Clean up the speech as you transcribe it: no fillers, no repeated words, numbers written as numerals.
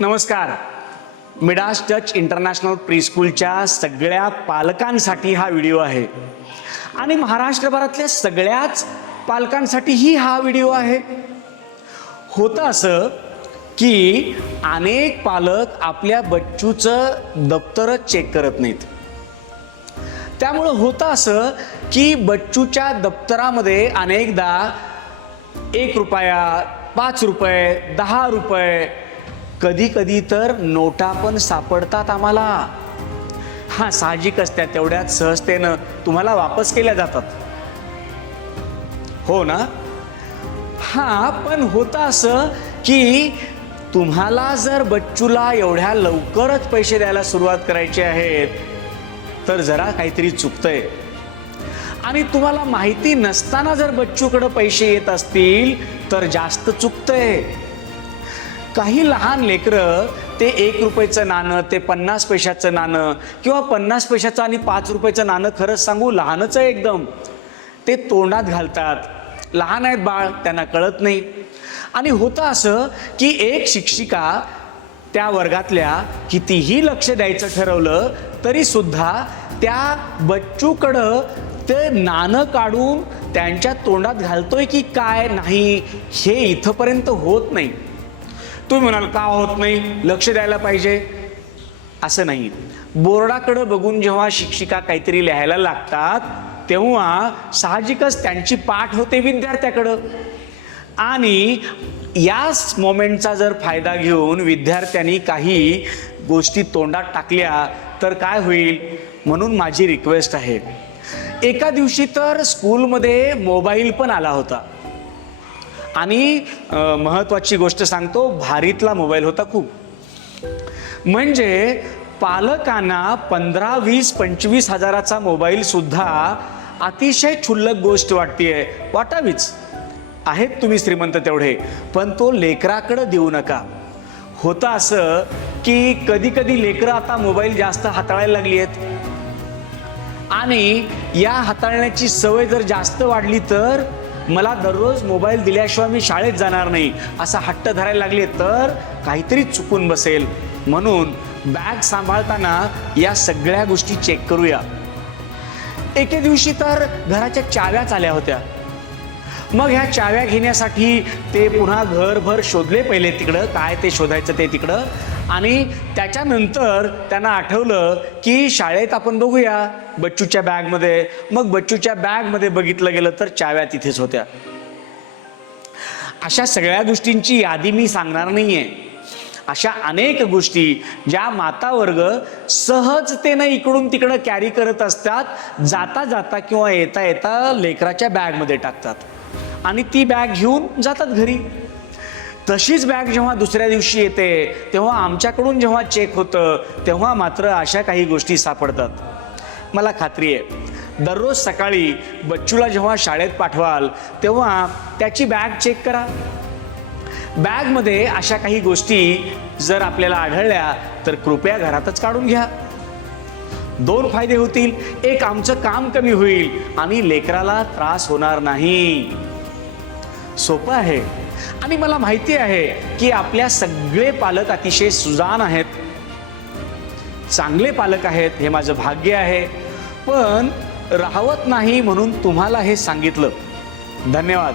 नमस्कार. Midas touch international प्रीस्कूलच्या सगळ्या पालकांसाठी हा व्हिडिओ आहे आणि महाराष्ट्रभरातल्या सगळ्याच पालकांसाठीही हा व्हिडिओ आहे. होतं असं की अनेक पालक आपल्या बच्चूचं दप्तरच चेक करत नाहीत. त्यामुळं होतं असं की बच्चूच्या दप्तरामध्ये अनेकदा 1 रुपया, 5 रुपये, 10 रुपये, कधी कधी तर नोटा पण सापडतात आम्हाला. हा, साहजिकच त्या तेवढ्याच सहजतेनं तुम्हाला वापस केल्या जातात, हो ना? हा, पण होतं असं की तुम्हाला जर बच्चूला एवढ्या लवकरच पैसे द्यायला सुरुवात करायची आहेत तर जरा काहीतरी चुकतंय. आणि तुम्हाला माहिती नसताना जर बच्चूकडे पैसे येत असतील तर जास्त चुकतंय. काही लहान लेकरं ते 1 रुपयाचं नाणं, ते 50 पैशाचं नाणं किंवा 50 पैशाचं आणि 5 रुपयाचं नाणं, खरंच सांगू लहानच आहे एकदम, ते तोंडात घालतात. लहान आहेत बाळ, त्यांना कळत नाही. आणि होतं असं की एक शिक्षिका त्या वर्गातल्या कितीही लक्ष द्यायचं ठरवलं तरी सुद्धा त्या बच्चूकडं ते नाणं काढून त्यांच्या तोंडात घालतोय की काय नाही हे इथपर्यंत होत नाही. तुम्ही म्हणाल का होत नाही, लक्ष द्यायला पाहिजे. असं नाही. बोर्डाकडे बघून जेव्हा शिक्षिका काहीतरी लिहायला लागतात तेव्हा साहजिकच त्यांची पाठ होते विद्यार्थ्याकडं. आणि याच मोमेंटचा जर फायदा घेऊन विद्यार्थ्यांनी काही गोष्टी तोंडात टाकल्या तर काय होईल, म्हणून माझी रिक्वेस्ट आहे. एका दिवशी तर स्कूलमध्ये मोबाईल पण आला होता आणि महत्त्वाची गोष्ट सांगतो, भारीतला मोबाईल होता खूप. म्हणजे पालकांना 15, 20, 25 हजाराचा मोबाईल सुद्धा अतिशय क्षुल्लक गोष्ट वाटतेय. वाटावीच, आहेत तुम्ही श्रीमंत तेवढे, पण तो लेकराकडे देऊ नका. होतं असं की कधी कधी लेकरं आता मोबाईल जास्त हाताळायला लागली आहेत आणि या हाताळण्याची सवय जर जास्त वाढली तर मला दररोज मोबाईल दिल्याशिवाय मी शाळेत जाणार नाही असा हट्ट धरायला लागले तर काहीतरी चुकून बसेल. म्हणून बॅग सांभाळताना या सगळ्या गोष्टी चेक करूया. एके दिवशी तर घराच्या चाव्याच आल्या होत्या. मग ह्या चाव्या घेण्यासाठी ते पुन्हा घरभर शोधले पहिले तिकडं, काय ते शोधायचं ते तिकडं. आणि त्याच्यानंतर त्यांना आठवलं की शाळेत आपण बघूया बच्चूच्या बॅगमध्ये. मग बच्चूच्या बॅगमध्ये बघितलं गेलं तर चाव्या तिथेच होत्या. अशा सगळ्या गोष्टींची यादी मी सांगणार नाहीये. अशा अनेक गोष्टी ज्या मातावर्ग सहजतेनं इकडून तिकडं कॅरी करत असतात, जाता जाता किंवा येता येता लेकराच्या बॅगमध्ये टाकतात आणि ती बॅग घेऊन जातात घरी. तशीच बॅग जेव्हा दुसऱ्या दिवशी येते तेव्हा आमच्याकडून जेव्हा चेक होतं तेव्हा मात्र अशा काही गोष्टी सापडतात. मला खात्री आहे दररोज सकाळी बच्चूला जेव्हा शाळेत पाठवाल तेव्हा त्याची बॅग चेक करा. बॅगमध्ये अशा काही गोष्टी जर आपल्याला आढळल्या तर कृपया घरातच काढून घ्या. 2 फायदे होतील. एक, आमचं काम कमी होईल आणि लेकराला त्रास होणार नाही. सोपं आहे. आणि मला माहिती आहे की आपल्या सगळे पालक अतिशय सुजाण आहेत, चांगले पालक आहेत, हे माझं भाग्य आहे. पण राहवत नाही म्हणून तुम्हाला हे सांगितलं. धन्यवाद.